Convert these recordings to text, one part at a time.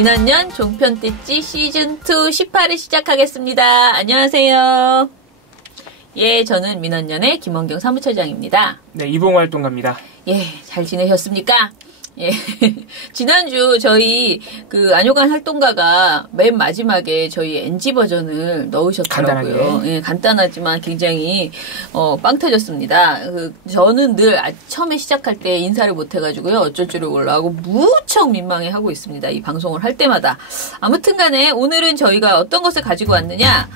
비난년 종편대찌 시즌2 18을 시작하겠습니다. 안녕하세요. 예, 저는 민원연의 김원경 사무처장입니다. 네, 이봉활동가입니다. 예, 잘 지내셨습니까? 예. 지난주 저희 안효관 활동가가 맨 마지막에 저희 NG 버전을 넣으셨더라고요. 간단하게. 예, 간단하지만 굉장히 빵 터졌습니다. 저는 늘 처음에 시작할 때 인사를 못 해가지고요. 어쩔 줄을 몰라하고 무척 민망해하고 있습니다. 이 방송을 할 때마다. 아무튼 간에 오늘은 저희가 어떤 것을 가지고 왔느냐.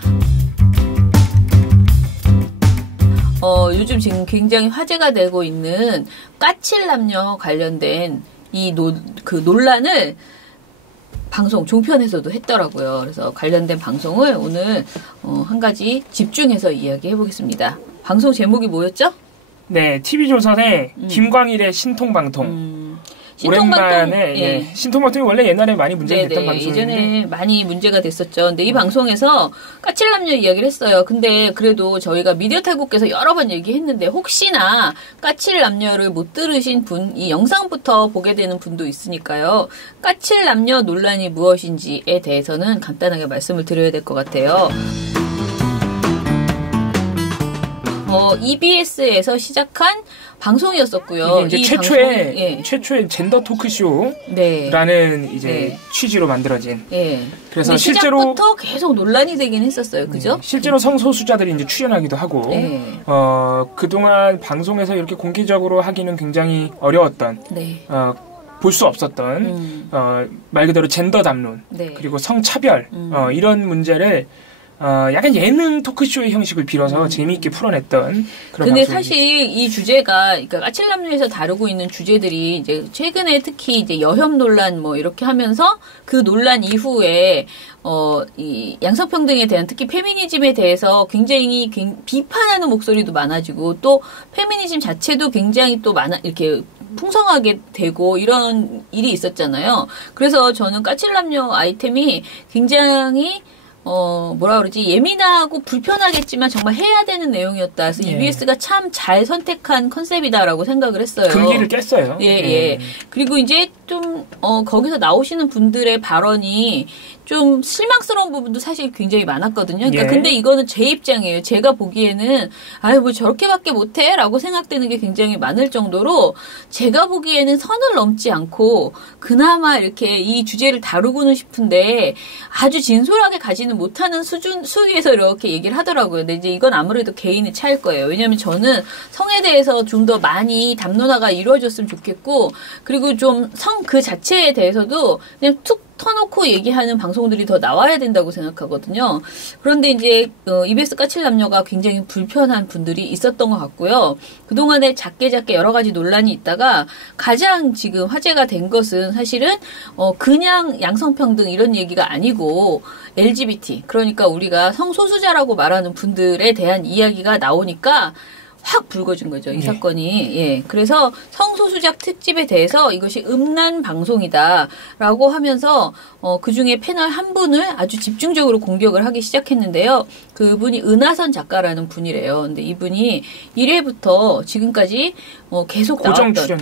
요즘 지금 굉장히 화제가 되고 있는 까칠남녀 관련된 이 논란을 방송 종편에서도 했더라고요. 그래서 관련된 방송을 오늘 한 가지 집중해서 이야기해 보겠습니다. 방송 제목이 뭐였죠? 네, TV조선의 김광일의 신통방통. 오랜만에 예. 신통방통이 원래 옛날에 많이 문제가 됐던 방송인데 예전에 많이 문제가 됐었죠. 근데 이 방송에서 까칠남녀 이야기를 했어요. 근데 그래도 저희가 미디어 탈국에서 여러 번 얘기했는데 혹시나 까칠남녀를 못 들으신 분, 이 영상부터 보게 되는 분도 있으니까요. 까칠남녀 논란이 무엇인지에 대해서는 간단하게 말씀을 드려야 될 것 같아요. EBS에서 시작한 방송이었었고요. 이게 이제 최초의 젠더 토크쇼라는 이제 취지로 만들어진. 예. 그래서 시작부터 계속 논란이 되긴 했었어요. 그죠? 실제로 성소수자들이 이제 출연하기도 하고, 그동안 방송에서 이렇게 공개적으로 하기는 굉장히 어려웠던, 볼 수 없었던, 말 그대로 젠더 담론, 그리고 성차별, 이런 문제를 약간 예능 토크쇼의 형식을 빌어서 재미있게 풀어냈던 그런 근데 방송입니다. 사실 이 주제가, 그러니까 까칠남녀에서 다루고 있는 주제들이 이제 최근에 특히 이제 여혐 논란 뭐 이렇게 하면서 그 논란 이후에 이 양성평등에 대한 특히 페미니즘에 대해서 굉장히 비판하는 목소리도 많아지고 또 페미니즘 자체도 굉장히 또 이렇게 풍성하게 되고 이런 일이 있었잖아요. 그래서 저는 까칠남녀 아이템이 굉장히 예민하고 불편하겠지만 정말 해야 되는 내용이었다. 그래서 EBS가 참 잘 선택한 컨셉이다라고 생각을 했어요. 금기를 깼어요. 예. 그리고 이제 좀, 거기서 나오시는 분들의 발언이 좀 실망스러운 부분도 사실 굉장히 많았거든요. 그러니까 근데 이거는 제 입장이에요. 제가 보기에는 뭐 저렇게밖에 못해? 라고 생각되는 게 굉장히 많을 정도로 제가 보기에는 선을 넘지 않고 그나마 이렇게 이 주제를 다루고는 싶은데 아주 진솔하게 가지는 못하는 수위에서 이렇게 얘기를 하더라고요. 근데 이제 이건 아무래도 개인의 차일 거예요. 왜냐하면 저는 성에 대해서 좀 더 많이 담론화가 이루어졌으면 좋겠고 그리고 좀 성 그 자체에 대해서도 그냥 툭 터놓고 얘기하는 방송들이 더 나와야 된다고 생각하거든요. 그런데 이제 EBS 까칠남녀가 굉장히 불편한 분들이 있었던 것 같고요. 그동안에 작게 여러 가지 논란이 있다가 가장 지금 화제가 된 것은 사실은 그냥 양성평등 이런 얘기가 아니고 LGBT 그러니까 우리가 성소수자라고 말하는 분들에 대한 이야기가 나오니까 확 불거진 거죠, 이 사건이. 예. 그래서 성소수자 특집에 대해서 이것이 음란 방송이다라고 하면서 그 중에 패널 한 분을 아주 집중적으로 공격을 하기 시작했는데요. 그분이 은하선 작가라는 분이래요. 근데 이분이 1회부터 지금까지 계속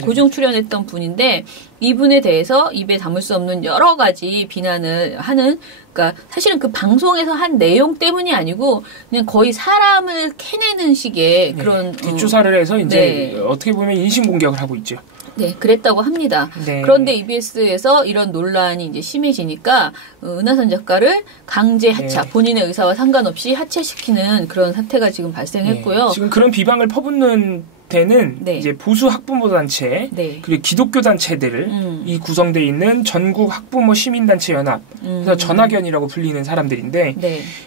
고정 출연했던 분인데 이분에 대해서 입에 담을 수 없는 여러 가지 비난을 하는 그러니까 사실은 그 방송에서 한 내용 때문이 아니고 그냥 거의 사람을 캐내는 식의 그런 뒷조사를 해서 이제 어떻게 보면 인신 공격을 하고 있죠. 네, 그랬다고 합니다. 그런데 EBS에서 이런 논란이 이제 심해지니까 은하선 작가를 강제 하차, 본인의 의사와 상관없이 하차시키는 그런 사태가 지금 발생했고요. 지금 그런 비방을 퍼붓는 때는 이제 보수 학부모 단체 그리고 기독교 단체들 이 구성되어 있는 전국 학부모 시민단체 연합 그래서 전학연이라고 불리는 사람들인데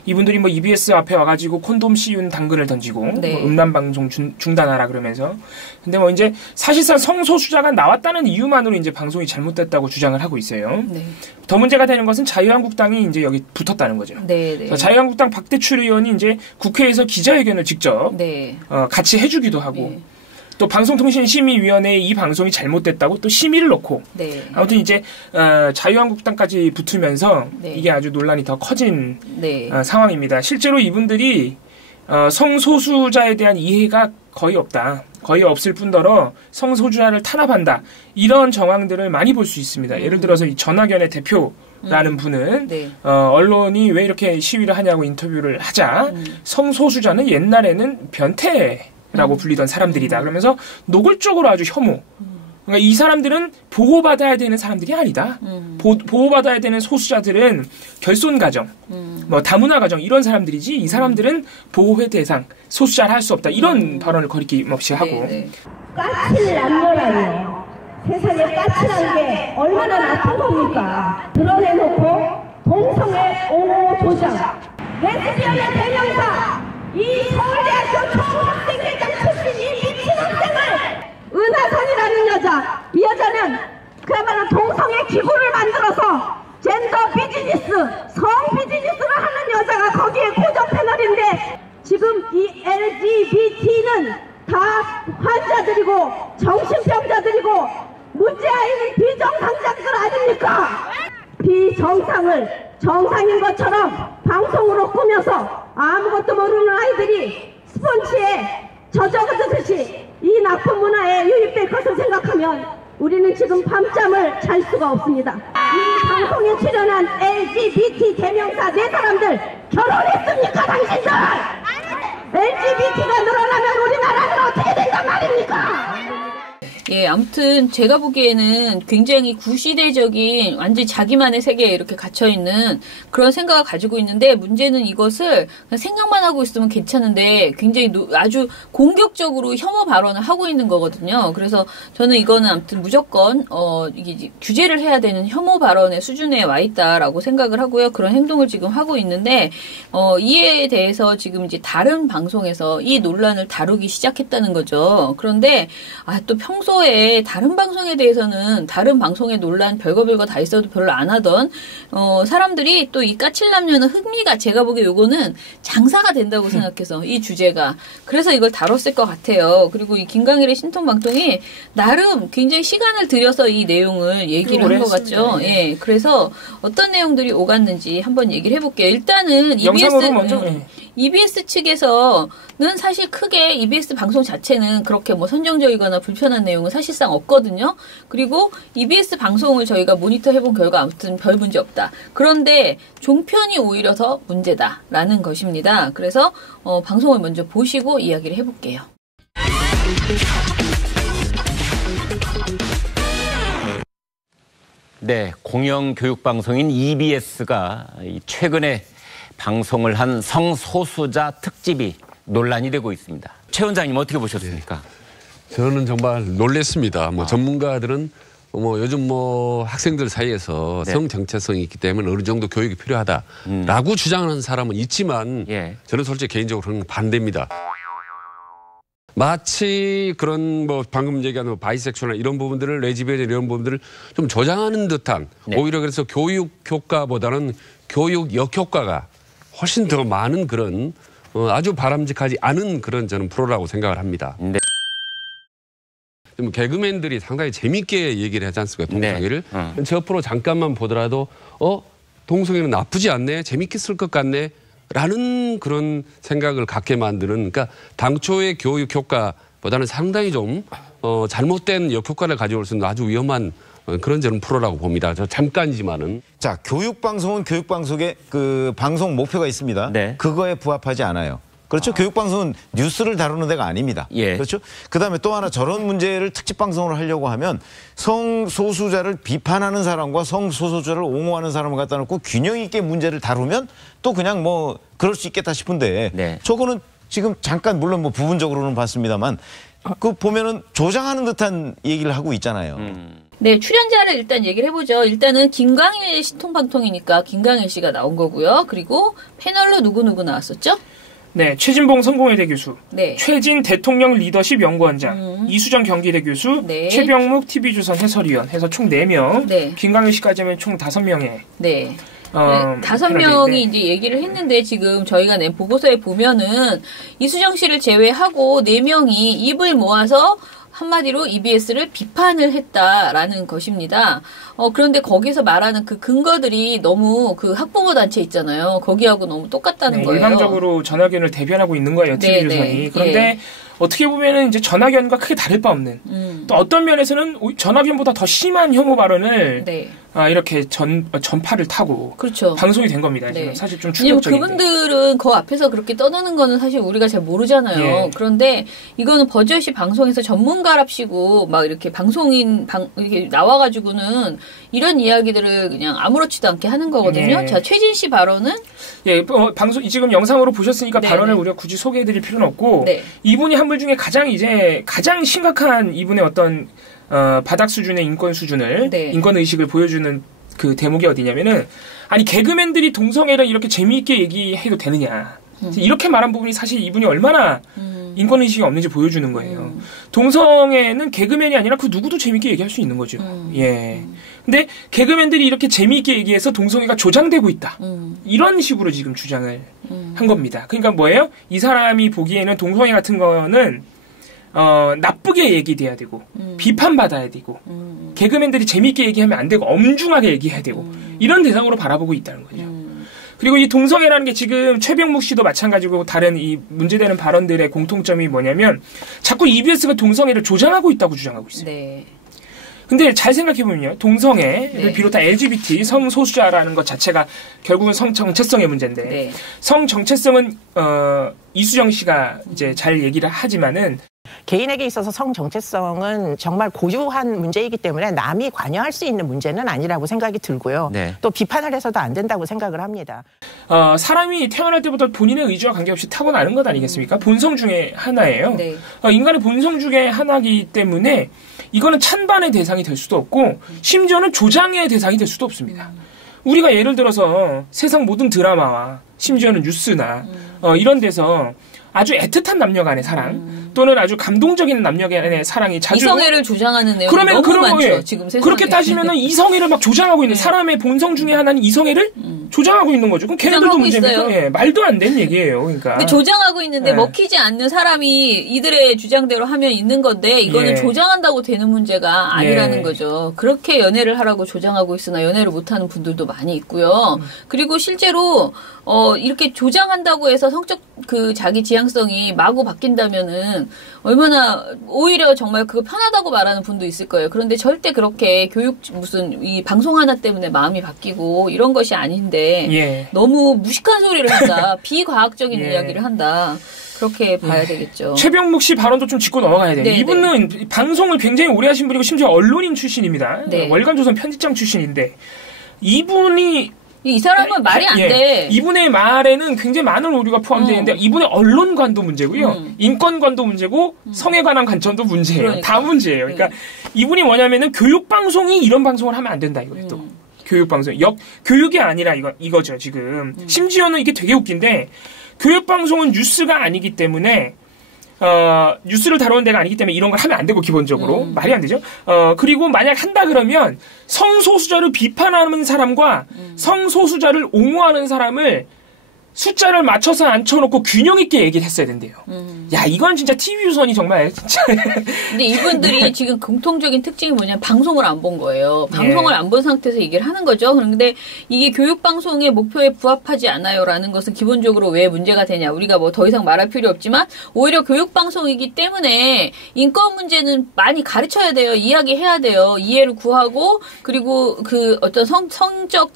이분들이 뭐 EBS 앞에 와가지고 콘돔 씌운 당근을 던지고 뭐 음란 방송 중단하라 그러면서 근데 뭐 이제 사실상 성소수자가 나왔다는 이유만으로 이제 방송이 잘못됐다고 주장을 하고 있어요. 더 문제가 되는 것은 자유한국당이 이제 여기 붙었다는 거죠. 자유한국당 박대출 의원이 이제 국회에서 기자회견을 직접 같이 해주기도 하고. 또 방송통신심의위원회에 이 방송이 잘못됐다고 또 심의를 놓고 아무튼 이제 자유한국당까지 붙으면서 이게 아주 논란이 더 커진 상황입니다. 실제로 이분들이 성소수자에 대한 이해가 거의 없다. 거의 없을 뿐더러 성소수자를 탄압한다. 이런 정황들을 많이 볼 수 있습니다. 예를 들어서 이 전학연의 대표 라는 분은 언론이 왜 이렇게 시위를 하냐고 인터뷰를 하자 성소수자는 옛날에는 변태라고 불리던 사람들이다. 그러면서 노골적으로 아주 혐오. 그러니까 이 사람들은 보호받아야 되는 사람들이 아니다. 보호받아야 되는 소수자들은 결손가정, 뭐 다문화 가정 이런 사람들이지 이 사람들은 보호의 대상, 소수자를 할 수 없다. 이런 발언을 거리낌없이 하고. 까칠 남녀라니요. 세상에 까칠한 게 얼마나 나쁜 겁니까? 드러내놓고 동성애 옹호 조장, 레즈비언의 대명사, 이 서울대학교 총학생회장 출신 이 미친 학생을 은하선이라는 여자, 이 여자는 그야말로 동성애 기구를 만들어서 젠더 비즈니스, 성 비즈니스를 하는 여자가 거기에 고정 패널인데 지금 이 LGBT는 다 환자들이고 정신병자들이고 문제아 있는 비정상자들 아닙니까? 비정상을 정상인 것처럼 방송으로 꾸며서 아무것도 모르는 아이들이 스폰지에 젖어들듯이 이 나쁜 문화에 유입될 것을 생각하면 우리는 지금 밤잠을 잘 수가 없습니다. 이 방송에 출연한 LGBT 대명사 네 사람들 결혼했습니까 당신들? LGBT가 늘어나면 우리나라는 어떻게 된단 말입니까? 예, 아무튼 제가 보기에는 굉장히 구시대적인 완전히 자기만의 세계에 이렇게 갇혀있는 그런 생각을 가지고 있는데 문제는 이것을 그냥 생각만 하고 있으면 괜찮은데 굉장히 아주 공격적으로 혐오 발언을 하고 있는 거거든요. 그래서 저는 이거는 아무튼 무조건 이게 규제를 해야 되는 혐오 발언의 수준에 와 있다라고 생각을 하고요. 그런 행동을 지금 하고 있는데 이에 대해서 지금 이제 다른 방송에서 이 논란을 다루기 시작했다는 거죠. 그런데 또 평소에 다른 방송에 대해서는 다른 방송의 논란 별거 다 있어도 별로 안 하던 사람들이 또 이 까칠남녀는 흥미가 제가 보기에 요거는 장사가 된다고 생각해서 이 주제가 그래서 이걸 다뤘을 것 같아요. 그리고 이 김강일의 신통방통이 나름 굉장히 시간을 들여서 이 내용을 얘기를 한 것 같죠. 예, 그래서 어떤 내용들이 오갔는지 한번 얘기를 해볼게요. 일단은 EBS 측에서는 사실 크게 EBS 방송 자체는 그렇게 뭐 선정적이거나 불편한 내용은 사실상 없거든요. 그리고 EBS 방송을 저희가 모니터 해본 결과 아무튼 별 문제 없다. 그런데 종편이 오히려 더 문제다라는 것입니다. 그래서 방송을 먼저 보시고 이야기를 해볼게요. 네, 공영교육방송인 EBS가 최근에 방송을 한 성소수자 특집이 논란이 되고 있습니다. 최 원장님 어떻게 보셨습니까? 저는 정말 놀랐습니다. 전문가들은 요즘 학생들 사이에서 성 정체성이 있기 때문에 어느 정도 교육이 필요하다라고 주장하는 사람은 있지만 저는 솔직히 개인적으로는 반대입니다. 마치 그런 방금 얘기한 바이섹슈얼이나 이런 부분들을 레즈비언 이런 부분들을 좀 조장하는 듯한 오히려 그래서 교육 효과보다는 교육 역효과가 훨씬 더 많은 그런 아주 바람직하지 않은 그런 저는 프로라고 생각을 합니다. 개그맨들이 상당히 재밌게 얘기를 하지 않습니까? 동성애를. 저 프로 잠깐만 보더라도 동성애는 나쁘지 않네. 재밌게 쓸 것 같네. 라는 그런 생각을 갖게 만드는 그러니까 당초의 교육 효과보다는 상당히 좀 잘못된 역효과를 가져올 수 있는 아주 위험한 그런 저는 프로라고 봅니다. 저 잠깐이지만은. 자, 교육방송은 교육방송의 그 방송 목표가 있습니다. 그거에 부합하지 않아요. 그렇죠? 교육방송은 뉴스를 다루는 데가 아닙니다. 그렇죠? 그다음에 또 하나 저런 문제를 특집방송으로 하려고 하면 성소수자를 비판하는 사람과 성소수자를 옹호하는 사람을 갖다 놓고 균형 있게 문제를 다루면 또 그냥 그럴 수 있겠다 싶은데 저거는 지금 잠깐 물론 부분적으로는 봤습니다만 그 보면은 조장하는 듯한 얘기를 하고 있잖아요. 네, 출연자를 일단 얘기를 해보죠. 일단은 김광일 신통방통이니까 김광일 씨가 나온 거고요. 그리고 패널로 누구 나왔었죠? 네, 최진봉 성공회대 교수, 최진 대통령 리더십 연구원장, 이수정 경기대 교수, 최병묵 TV조선 해설위원 해서 총 4명, 김광일 씨까지 하면 총 5명의 5명이 이제 얘기를 했는데 지금 저희가 낸 보고서에 보면은 이수정 씨를 제외하고 4명이 입을 모아서 한마디로 EBS를 비판을 했다라는 것입니다. 그런데 거기서 말하는 그 근거들이 너무 그 학부모 단체 있잖아요. 거기하고 너무 똑같다는 거예요. 일방적으로 전학연을 대변하고 있는 거예요, TV조선이. 그런데 어떻게 보면은 이제 전학연과 크게 다를 바 없는 또 어떤 면에서는 전학연보다 더 심한 혐오 발언을 이렇게 전파를 타고 그렇죠. 방송이 된 겁니다. 지금 사실 좀 충격적인데. 그분들은 그 앞에서 그렇게 떠드는 거는 사실 우리가 잘 모르잖아요. 예. 그런데 이거는 버젓이 방송에서 전문가랍시고 막 이렇게 이렇게 나와가지고는 이런 이야기들을 그냥 아무렇지도 않게 하는 거거든요. 예. 자, 최진 씨 발언은 방송 지금 영상으로 보셨으니까 발언을 우리가 굳이 소개해드릴 필요는 없고 이분이 한 분 중에 가장 심각한 이분의 어떤 바닥 수준의 인권 수준을, 인권 의식을 보여주는 그 대목이 어디냐면은, 아니, 개그맨들이 동성애를 이렇게 재미있게 얘기해도 되느냐. 이렇게 말한 부분이 사실 이분이 얼마나 인권 의식이 없는지 보여주는 거예요. 동성애는 개그맨이 아니라 그 누구도 재미있게 얘기할 수 있는 거죠. 예. 근데 개그맨들이 이렇게 재미있게 얘기해서 동성애가 조장되고 있다. 이런 식으로 지금 주장을 한 겁니다. 그러니까 뭐예요? 이 사람이 보기에는 동성애 같은 거는 나쁘게 얘기돼야 되고, 비판받아야 되고, 개그맨들이 재미있게 얘기하면 안 되고, 엄중하게 얘기해야 되고, 이런 대상으로 바라보고 있다는 거죠. 그리고 이 동성애라는 게 지금 최병묵 씨도 마찬가지고 다른 이 문제되는 발언들의 공통점이 뭐냐면, 자꾸 EBS가 동성애를 조장하고 있다고 주장하고 있어요. 네. 근데 잘 생각해보면요. 동성애를 비롯한 LGBT, 성소수자라는 것 자체가 결국은 성정체성의 문제인데, 성정체성은, 이수정 씨가 이제 잘 얘기를 하지만은, 개인에게 있어서 성 정체성은 정말 고유한 문제이기 때문에 남이 관여할 수 있는 문제는 아니라고 생각이 들고요. 또 비판을 해서도 안 된다고 생각을 합니다. 사람이 태어날 때부터 본인의 의지와 관계없이 타고나는 것 아니겠습니까? 본성 중에 하나예요. 인간의 본성 중에 하나이기 때문에 이거는 찬반의 대상이 될 수도 없고 심지어는 조장의 대상이 될 수도 없습니다. 우리가 예를 들어서 세상 모든 드라마와 심지어는 뉴스나 이런 데서 아주 애틋한 남녀 간의 사랑 또는 아주 감동적인 남녀 간의 사랑이 자주 이성애를 조장하는 내용이 너무 많죠. 지금 세상에. 그렇게 따지면은 이성애를 막 조장하고 있는 사람의 본성 중에 하나는 이성애를 조장하고 있는 거죠. 그럼 걔네들도 문제입니까? 예, 말도 안 되는 얘기예요. 그러니까. 근데 조장하고 있는데 먹히지 않는 사람이 이들의 주장대로 하면 있는 건데 이거는 조장한다고 되는 문제가 아니라는 거죠. 그렇게 연애를 하라고 조장하고 있으나 연애를 못하는 분들도 많이 있고요. 그리고 실제로 이렇게 조장한다고 해서 성적 자기 지향성이 마구 바뀐다면은 얼마나 오히려 정말 그거 편하다고 말하는 분도 있을 거예요. 그런데 절대 그렇게 이 방송 하나 때문에 마음이 바뀌고 이런 것이 아닌데 너무 무식한 소리를 한다. 비과학적인 이야기를 한다. 그렇게 봐야 되겠죠. 최병묵 씨 발언도 좀 짚고 넘어가야 돼요. 이분은 방송을 굉장히 오래 하신 분이고 심지어 언론인 출신입니다. 월간조선 편집장 출신인데 이분이 이 사람은 말이 안 돼. 이분의 말에는 굉장히 많은 오류가 포함되어 있는데 이분의 언론관도 문제고요. 인권관도 문제고 성에 관한 관점도 문제예요. 그러니까. 다 문제예요. 그러니까 이분이 뭐냐면은 교육방송이 이런 방송을 하면 안 된다 이거예요. 또 교육방송. 교육이 아니라 이거죠 지금. 심지어는 이게 되게 웃긴데 교육방송은 뉴스가 아니기 때문에 뉴스를 다루는 데가 아니기 때문에 이런 걸 하면 안 되고 기본적으로 말이 안 되죠. 그리고 만약 한다 그러면 성소수자를 비판하는 사람과 성소수자를 옹호하는 사람을 숫자를 맞춰서 앉혀놓고 균형 있게 얘기를 했어야 된대요. 야, 이건 진짜 TV 유선이 정말 진짜. 근데 이분들이 지금 공통적인 특징이 뭐냐면 방송을 안 본 거예요. 방송을 안 본 상태에서 얘기를 하는 거죠. 그런데 이게 교육방송의 목표에 부합하지 않아요라는 것은 기본적으로 왜 문제가 되냐. 우리가 뭐 더 이상 말할 필요 없지만 오히려 교육방송이기 때문에 인권 문제는 많이 가르쳐야 돼요. 이야기해야 돼요. 이해를 구하고 그리고 그 어떤 성적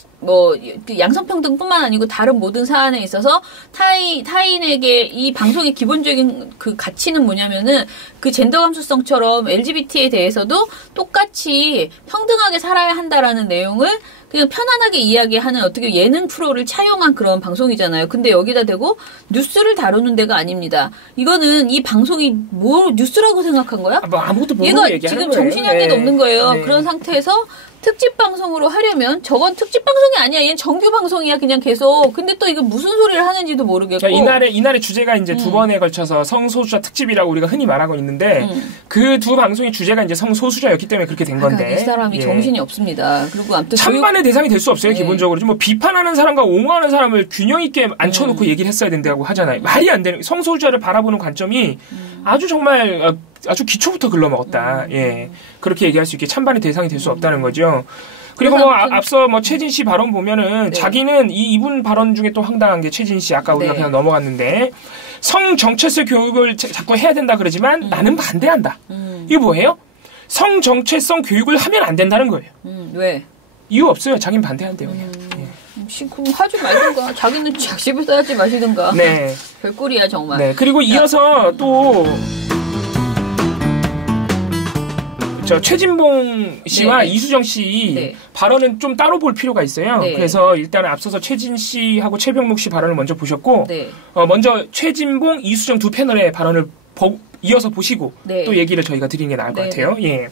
양성평등뿐만 아니고 다른 모든 사안에 있어서 타인에게 이 방송의 기본적인 그 가치는 뭐냐면은 그 젠더 감수성처럼 LGBT에 대해서도 똑같이 평등하게 살아야 한다라는 내용을 그냥 편안하게 이야기하는 어떻게 예능 프로를 차용한 그런 방송이잖아요. 근데 여기다 대고 뉴스를 다루는 데가 아닙니다. 이거는 이 방송이 뭐 뉴스라고 생각한 거야? 아무것도 모르고 얘가 얘기하는 지금 거예요. 정신이한개도 없는 거예요. 그런 상태에서 특집 방송으로 하려면 저건 특집 방송이 아니야. 얘는 정규 방송이야. 그냥 계속. 근데 또 이거 무슨 소리를 하는지도 모르겠고. 이날의 주제가 이제 두 번에 걸쳐서 성소수자 특집이라고 우리가 흔히 말하고 있는데 그 두 방송의 주제가 이제 성소수자였기 때문에 그렇게 된 건데. 이 사람이 정신이 없습니다. 그리고 아무튼 찬반의 대상이 될 수 없어요. 기본적으로. 뭐 비판하는 사람과 옹호하는 사람을 균형 있게 앉혀놓고 얘기를 했어야 된다고 하잖아요. 말이 안 되는 성소수자를 바라보는 관점이 아주 정말 아주 기초부터 글러먹었다. 예. 그렇게 얘기할 수 있게 찬반의 대상이 될 수 없다는 거죠. 그리고 앞서 최진 씨 발언 보면은 자기는 이분 발언 중에 또 황당한 게 최진 씨 아까 우리가 그냥 넘어갔는데 성 정체성 교육을 자꾸 해야 된다 그러지만 나는 반대한다. 이게 뭐예요? 성 정체성 교육을 하면 안 된다는 거예요. 왜? 이유 없어요. 자기는 반대한대요. 그냥. 그럼 하지 말든가. 자기는 집에서 하지 마시든가. 네. 별꼴이야 정말. 네. 그리고 이어서 또 최진봉 씨와 이수정 씨 발언은 좀 따로 볼 필요가 있어요. 그래서 일단 앞서서 최진 씨하고 최병묵 씨 발언을 먼저 보셨고 먼저 최진봉, 이수정 두 패널의 발언을 이어서 보시고 또 얘기를 저희가 드리는 게 나을 것 같아요. 예.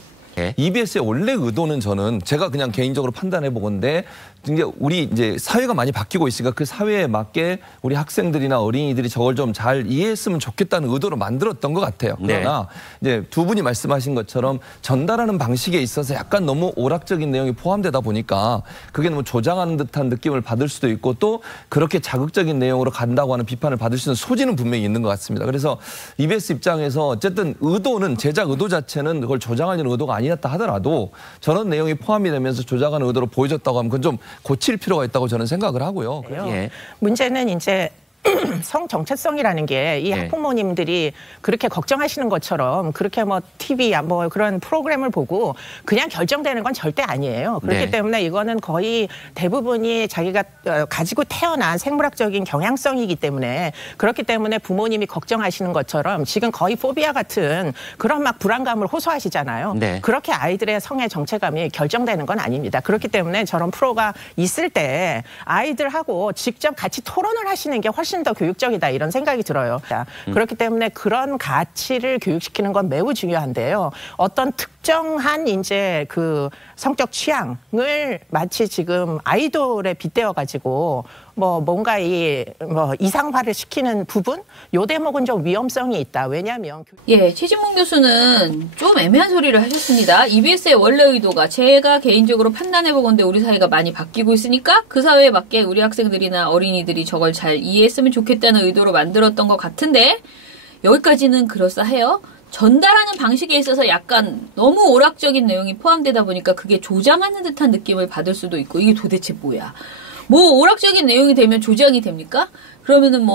EBS의 원래 의도는 저는 제가 그냥 개인적으로 판단해 보건데 이제 우리 이제 사회가 많이 바뀌고 있으니까 그 사회에 맞게 우리 학생들이나 어린이들이 저걸 좀 잘 이해했으면 좋겠다는 의도로 만들었던 것 같아요. 그러나 이제 두 분이 말씀하신 것처럼 전달하는 방식에 있어서 약간 너무 오락적인 내용이 포함되다 보니까 그게 너무 조장하는 듯한 느낌을 받을 수도 있고 또 그렇게 자극적인 내용으로 간다고 하는 비판을 받을 수 있는 소지는 분명히 있는 것 같습니다. 그래서 EBS 입장에서 어쨌든 의도는 제작 의도 자체는 그걸 조장하려는 의도가 아니었다 하더라도 저런 내용이 포함이 되면서 조작하는 의도로 보여졌다고 하면 그건 좀 고칠 필요가 있다고 저는 생각을 하고요. 문제는 이제 성 정체성이라는 게 이 학부모님들이 그렇게 걱정하시는 것처럼 그렇게 뭐 TV 뭐 그런 프로그램을 보고 그냥 결정되는 건 절대 아니에요. 그렇기 때문에 이거는 거의 대부분이 자기가 가지고 태어난 생물학적인 경향성이기 때문에 그렇기 때문에 부모님이 걱정하시는 것처럼 지금 거의 포비아 같은 그런 막 불안감을 호소하시잖아요. 그렇게 아이들의 성의 정체감이 결정되는 건 아닙니다. 그렇기 때문에 저런 프로가 있을 때 아이들하고 직접 같이 토론을 하시는 게 훨씬 더 교육적이다 이런 생각이 들어요. 그렇기 때문에 그런 가치를 교육시키는 건 매우 중요한데요. 어떤 특정한 이제 그 성적 취향을 마치 지금 아이돌에 빗대어 가지고 뭐 뭔가 뭐 이상화를 시키는 부분 요 대목은 좀 위험성이 있다. 왜냐하면 최진봉 교수는 좀 애매한 소리를 하셨습니다. EBS의 원래 의도가 제가 개인적으로 판단해보건데 우리 사회가 많이 바뀌고 있으니까 그 사회에 맞게 우리 학생들이나 어린이들이 저걸 잘 이해했으면 좋겠다는 의도로 만들었던 것 같은데 여기까지는 그럴싸해요. 전달하는 방식에 있어서 약간 너무 오락적인 내용이 포함되다 보니까 그게 조장하는 듯한 느낌을 받을 수도 있고 이게 도대체 뭐야. 뭐 오락적인 내용이 되면 조장이 됩니까? 그러면은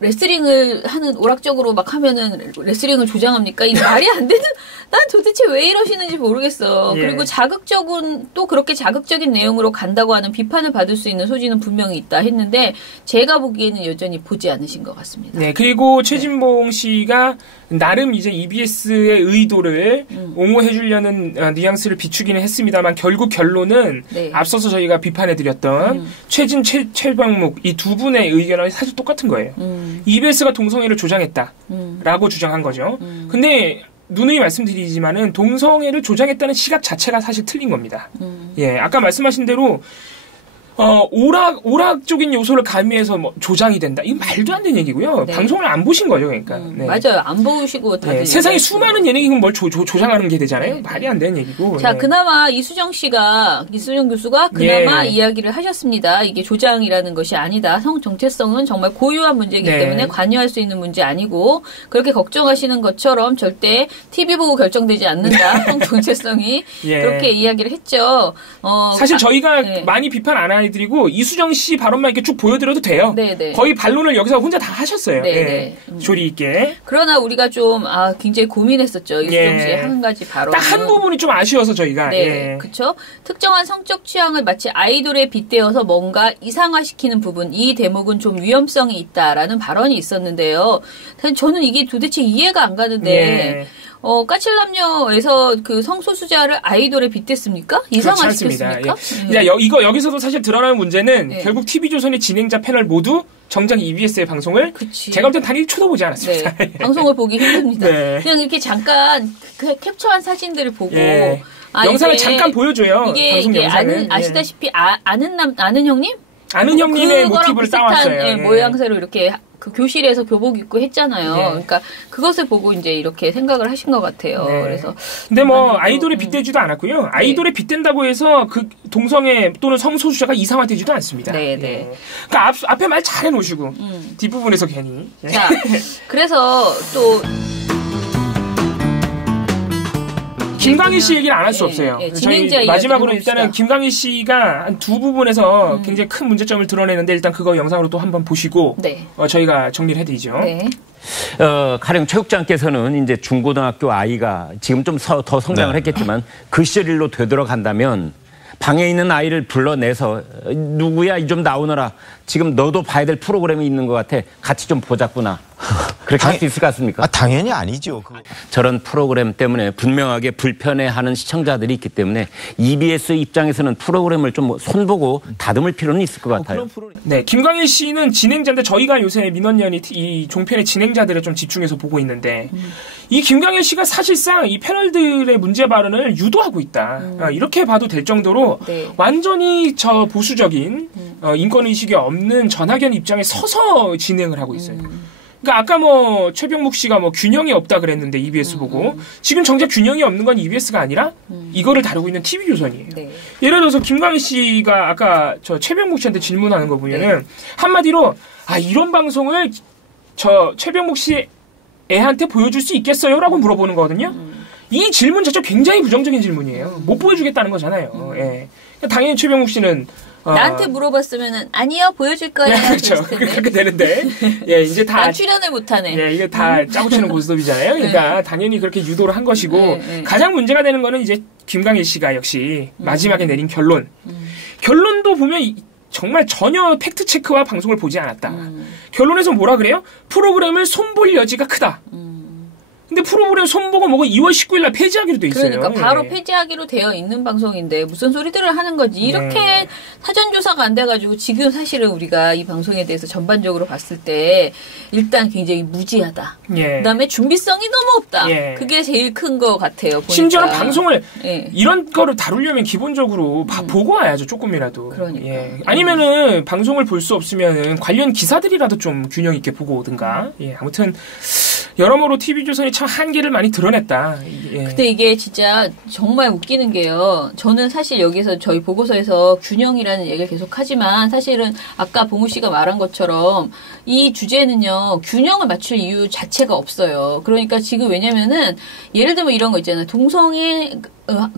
레슬링을 하는 오락적으로 막 하면은 레슬링을 조장합니까? 이게 말이 안 되는, 난 도대체 왜 이러시는지 모르겠어. 그리고 자극적은 또 그렇게 자극적인 내용으로 간다고 하는 비판을 받을 수 있는 소지는 분명히 있다 했는데 제가 보기에는 여전히 보지 않으신 것 같습니다. 네, 그리고 최진봉 씨가 나름 이제 EBS의 의도를 옹호해주려는 뉘앙스를 비추기는 했습니다만 결국 결론은 앞서서 저희가 비판해드렸던 최진, 최병묵 이 두 분의 의견은 사실 똑같은 거예요. EBS가 동성애를 조장했다라고 주장한 거죠. 근데 누누이 말씀드리지만은 동성애를 조장했다는 시각 자체가 사실 틀린 겁니다. 아까 말씀하신 대로 오락적인 요소를 가미해서 뭐 조장이 된다. 이건 말도 안 되는 얘기고요. 방송을 안 보신 거죠, 그러니까. 맞아요. 안 보시고 다들. 세상에 수많은 예능이면 뭘 조장하는 게 되잖아요. 말이 안 되는 얘기고. 자, 그나마 이수정 교수가 그나마 이야기를 하셨습니다. 이게 조장이라는 것이 아니다. 성 정체성은 정말 고유한 문제이기 때문에 관여할 수 있는 문제 아니고 그렇게 걱정하시는 것처럼 절대 TV 보고 결정되지 않는다. 성 정체성이 그렇게 이야기를 했죠. 사실 저희가 많이 비판 안 하는 드리고 이수정 씨 발언만 이렇게 쭉 보여드려도 돼요. 거의 반론을 여기서 혼자 다 하셨어요. 조리 있게. 그러나 우리가 좀 굉장히 고민했었죠. 이수정 씨의 한 가지 발언. 딱 한 부분이 좀 아쉬워서 저희가. 그렇죠. 특정한 성적 취향을 마치 아이돌에 빗대어서 뭔가 이상화시키는 부분. 이 대목은 좀 위험성이 있다라는 발언이 있었는데요. 저는 이게 도대체 이해가 안 가는데. 까칠남녀에서 그 성소수자를 아이돌에 빗댔습니까? 이상화시켰습니까? 여기서도 사실 드러나는 문제는 결국 TV조선의 진행자 패널 모두 정작 EBS의 방송을 제가 볼 땐 단 1초도 보지 않았습니다. 방송을 보기 힘듭니다. 그냥 이렇게 잠깐 캡처한 사진들을 보고 영상을 잠깐 보여줘요. 이게 아시다시피 아는 형님? 아는 형님의 모티브를 따왔어요. 모양새로 이렇게 그 교실에서 교복 입고 했잖아요. 그러니까 그것을 보고 이제 이렇게 생각을 하신 것 같아요. 그래서 근데 뭐 아이돌에 빗대지도 않았고요. 아이돌에 빗댄다고 해서 그 동성애 또는 성소수자가 이상화되지도 않습니다. 그러니까 앞에 말 잘 해놓으시고 뒷부분에서 괜히. 자, 그래서 또 김광희 씨 얘기는 안 할 수 없어요. 저희 마지막으로 일단은 김광희 씨가 한 두 부분에서 굉장히 큰 문제점을 드러내는데 일단 그거 영상으로 또 한번 보시고 저희가 정리를 해드리죠. 가령 체육장께서는 이제 중고등학교 아이가 지금 좀 더 성장을 했겠지만 그 시절 일로 되돌아간다면 방에 있는 아이를 불러내서 누구야 좀 나오너라. 지금 너도 봐야 될 프로그램이 있는 것 같아. 같이 좀 보자꾸나. 그렇게 할 수 있을 것 같습니까? 당연히 아니죠. 저런 프로그램 때문에 분명하게 불편해하는 시청자들이 있기 때문에 EBS 입장에서는 프로그램을 좀 손보고 다듬을 필요는 있을 것 같아요. 네, 김광일 씨는 진행자인데 저희가 요새 민원연이 이 종편의 진행자들을 좀 집중해서 보고 있는데 이 김광일 씨가 사실상 이 패널들의 문제 발언을 유도하고 있다. 이렇게 봐도 될 정도로 네. 완전히 저 보수적인 인권의식이 없는 전학연 입장에 서서 진행을 하고 있어요. 그러니까 아까 뭐 최병묵 씨가 뭐 균형이 없다 그랬는데 EBS 보고 지금 정작 균형이 없는 건 EBS가 아니라 이거를 다루고 있는 TV조선이에요. 네. 예를 들어서 김광희 씨가 아까 저 최병묵 씨한테 질문하는 거 보면은 네. 한마디로 이런 방송을 저 최병묵 씨 애한테 보여줄 수 있겠어요?라고 물어보는 거거든요. 이 질문 자체가 굉장히 부정적인 질문이에요. 못 보여주겠다는 거잖아요. 예. 당연히 최병묵 씨는 나한테 물어봤으면은 아니요 보여줄 거예요. 네, 그렇죠. 그렇게 되는데 예 이제 다 출연을 못하네. 예 이게 다 짜고 치는 고스톱이잖아요. 그러니까 네. 당연히 그렇게 유도를 한 것이고 네. 가장 문제가 되는 거는 이제 김광일 씨가 역시 마지막에 내린 결론. 결론도 보면 정말 전혀 팩트 체크와 방송을 보지 않았다. 결론에서 뭐라 그래요? 프로그램을 손볼 여지가 크다. 근데 프로그램 손보고 뭐고 2월 19일 날 폐지하기로 돼 있어요. 그러니까 바로 폐지하기로 되어 있는 방송인데 무슨 소리들을 하는 거지. 이렇게 네. 사전조사가 안 돼가지고 지금 사실은 우리가 이 방송에 대해서 전반적으로 봤을 때 일단 굉장히 무지하다. 예. 그다음에 준비성이 너무 없다. 예. 그게 제일 큰 거 같아요. 보니까. 심지어는 방송을 이런 거를 다루려면 기본적으로 보고 와야죠. 조금이라도. 그러니까. 예. 아니면은 방송을 볼 수 없으면은 관련 기사들이라도 좀 균형 있게 보고 오든가. 예. 아무튼 여러모로 TV조선이 참 한계를 많이 드러냈다. 예. 근데 이게 진짜 정말 웃기는 게요. 저는 사실 여기서 저희 보고서에서 균형이라는 얘기를 계속 하지만 사실은 아까 봉우 씨가 말한 것처럼 이 주제는요. 균형을 맞출 이유 자체가 없어요. 그러니까 지금 왜냐면은 예를 들면 이런 거 있잖아요. 동성애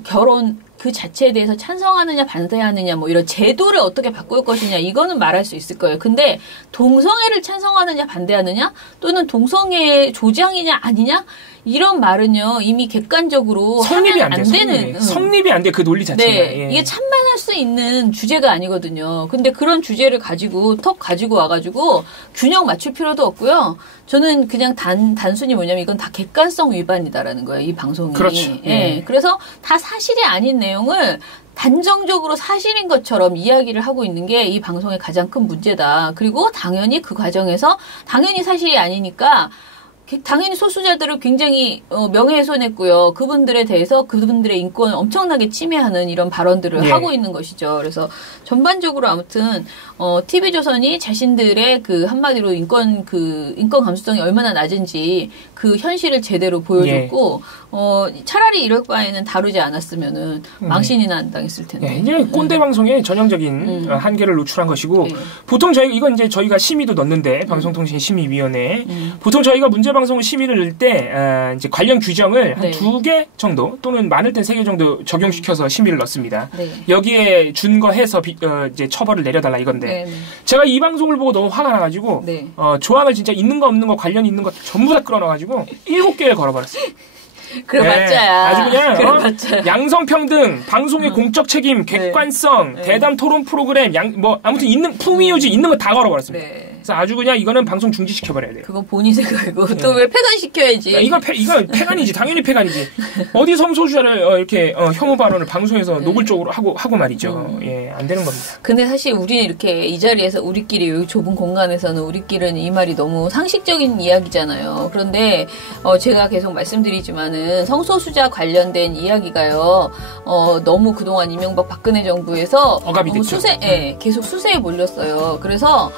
결혼 그 자체에 대해서 찬성하느냐 반대하느냐 뭐 이런 제도를 어떻게 바꿀 것이냐 이거는 말할 수 있을 거예요. 근데 동성애를 찬성하느냐 반대하느냐 또는 동성애 조장이냐 아니냐 이런 말은요 이미 객관적으로 성립이 안 되는 성립이 안 돼 그 논리 자체가. 네, 이게 찬반할 수 있는 주제가 아니거든요. 근데 그런 주제를 가지고 턱 가지고 와가지고 균형 맞출 필요도 없고요. 저는 그냥 단순히 뭐냐면 이건 다 객관성 위반이다라는 거예요. 이 방송이. 그렇죠. 예. 그래서 다 사실이 아닌 내용을 단정적으로 사실인 것처럼 이야기를 하고 있는 게 이 방송의 가장 큰 문제다. 그리고 당연히 그 과정에서 당연히 사실이 아니니까 당연히 소수자들을 굉장히 명예훼손했고요. 그분들에 대해서 그분들의 인권을 엄청나게 침해하는 이런 발언들을 네. 하고 있는 것이죠. 그래서 전반적으로 아무튼 TV조선이 자신들의 그 한마디로 인권 감수성이 얼마나 낮은지 그 현실을 제대로 보여줬고 네. 차라리 이럴 바에는 다루지 않았으면은 망신이나 안 당했을 텐데. 네. 이제 꼰대 방송의 전형적인 한계를 노출한 것이고 네. 보통 이건 이제 저희가 심의도 넣는데 방송통신심의위원회 보통 저희가 문제 방송을 심의를 넣을 때 이제 관련 규정을 한 2개 정도 또는 많을 땐 3개 정도 적용시켜서 심의를 넣습니다. 네. 여기에 준거해서 이제 처벌을 내려달라 이건데 제가 이 방송을 보고 너무 화가 나가지고 조항을 진짜 있는 거 없는 거 관련 있는 거 전부 다 끌어놔가지고 7개를 걸어버렸어요. 그래 맞자야. 아주 그냥 양성평등, 방송의 공적 책임, 객관성, 대담 토론 프로그램, 아무튼 있는 풍미유지 있는 거 다 걸어버렸습니다. 그래서 아주 그냥 이거는 방송 중지시켜버려야 돼요. 그건 본인 생각이고 또 왜 폐간시켜야지. 이건 폐간이지. 당연히 폐간이지. 어디 성소수자를 이렇게 혐오 발언을 방송에서 노골적으로 하고 말이죠. 예, 안 되는 겁니다. 근데 사실 우리는 이렇게 이 자리에서 우리끼리 여기 좁은 공간에서는 우리끼리는 이 말이 너무 상식적인 이야기잖아요. 그런데 제가 계속 말씀드리지만은 성소수자 관련된 이야기가요. 너무 그동안 이명박 박근혜 정부에서 억압이 됐죠. 계속 수세에 몰렸어요. 그래서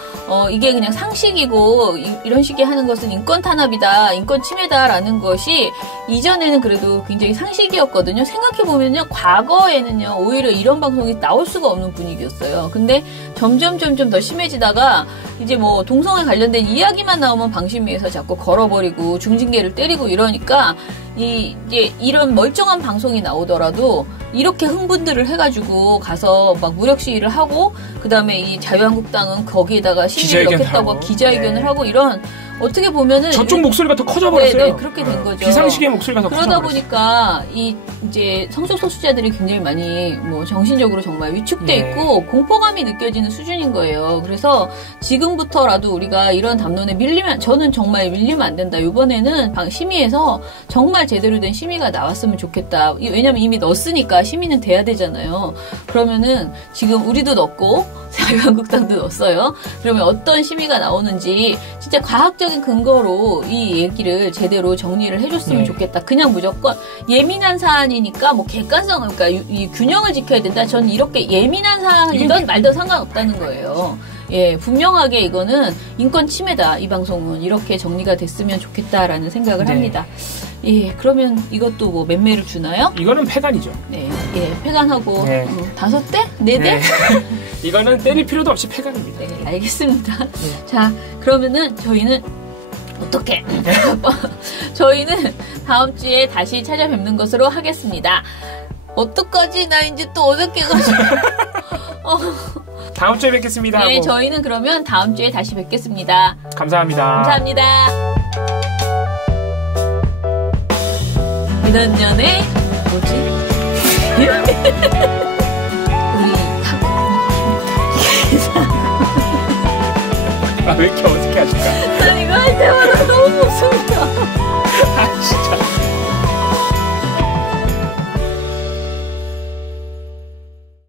이게 그냥 상식이고 이런 식의 하는 것은 인권 탄압이다, 인권 침해다라는 것이 이전에는 그래도 굉장히 상식이었거든요. 생각해보면요. 과거에는요. 오히려 이런 방송이 나올 수가 없는 분위기였어요. 근데 점점 더 심해지다가 이제 뭐 동성애 관련된 이야기만 나오면 방심위에서 자꾸 걸어버리고 중징계를 때리고 이러니까 이제 이런 멀쩡한 방송이 나오더라도 이렇게 흥분들을 해가지고 가서 막 무력 시위를 하고 그 다음에 이 자유한국당은 거기에다가 심의를 넣겠다고 기자회견을 하고 이런 어떻게 보면은 저쪽 목소리가 더 커져버렸어요. 네, 그렇게 된 거죠. 비상시계 목소리가 더 그러다 커져버렸어요. 보니까 이 이제 성소수자들이 굉장히 많이 뭐 정신적으로 정말 위축돼 있고 공포감이 느껴지는 수준인 거예요. 그래서 지금부터라도 우리가 이런 담론에 밀리면 저는 정말 밀리면 안 된다. 이번에는 심의에서 정말 제대로 된 심의가 나왔으면 좋겠다. 왜냐면 이미 넣었으니까 심의는 돼야 되잖아요. 그러면은 지금 우리도 넣었고 자유한국당도 넣었어요. 그러면 어떤 심의가 나오는지 진짜 과학적인 근거로 이 얘기를 제대로 정리를 해줬으면 좋겠다. 그냥 무조건 예민한 사안이니까 뭐 객관성, 그러니까 이 균형을 지켜야 된다. 저는 이렇게 예민한 사안이든 말든 상관없다는 거예요. 예, 분명하게 이거는 인권 침해다. 이 방송은 이렇게 정리가 됐으면 좋겠다라는 생각을 합니다. 예, 그러면 이것도 뭐 몇 매를 주나요? 이거는 폐간이죠. 네, 예, 폐간하고 5대? 4대? 이거는 때릴 필요도 없이 폐간입니다. 네, 알겠습니다. 자, 그러면은 저희는 어떻게? 저희는 다음 주에 다시 찾아뵙는 것으로 하겠습니다. 어떡하지? 나 이제 또 어저께 가지고. 다음 주에 뵙겠습니다. 네, 저희는 그러면 다음 주에 다시 뵙겠습니다. 감사합니다. 감사합니다. 이런 년에 뭐지? 우리 왜 이렇게 어색해 하시죠?